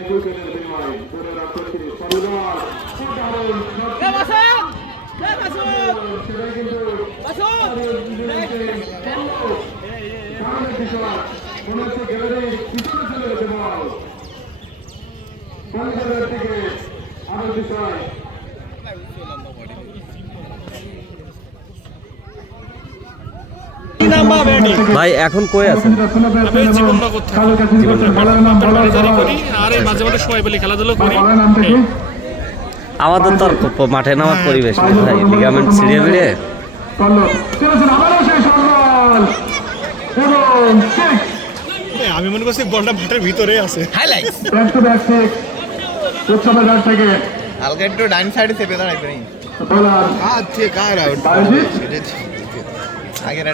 এক উইকেটের বিনিময়ে ধরে রাখতে তিনি সর্বদল সেটাই কিন্তু মনে হচ্ছে গ্যালারির পিছনে চলে গেছে বল কলকাতার থেকে আরো বিষয় ভাই এখন কই আছে? আমাদের তো আর মাঠে নামার পরিবেশ নেই ভাই, লিগামেন্ট ছিঁড়ে ভিড়ে। আমি মনে করছি বলটা মাঠের ভিতরে আছে। হালকা একটু ডাইন সাইডে চেপে দাঁড়াইবে নাই।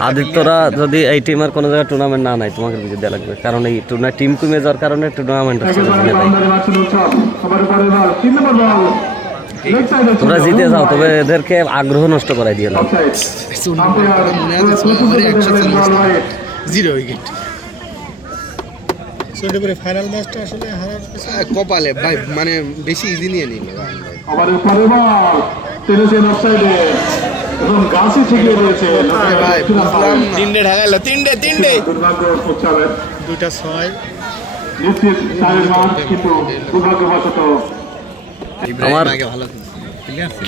আদিত্যরা যদি এই টিমের কোনো জায়গায় টুর্নামেন্ট না নাই তোমাকে বুঝে দেওয়া লাগবে, কারণ এই টিম কমে যাওয়ার কারণে টুর্নামেন্ট হচ্ছে। তোমরা জিতে যাও, তবে এদেরকে আগ্রহ নষ্ট করাই দিয়ে না। জিরো উইকেট ফাইনাল ম্যাচটা আসলে হারার কপালে ভাই, মানে বেশি ইজি নিয়ে নিল। তিনটে ঢাকাইলো, তিনটে দুইটা 6 দুর্ভাগ্যবশত আমার ভালো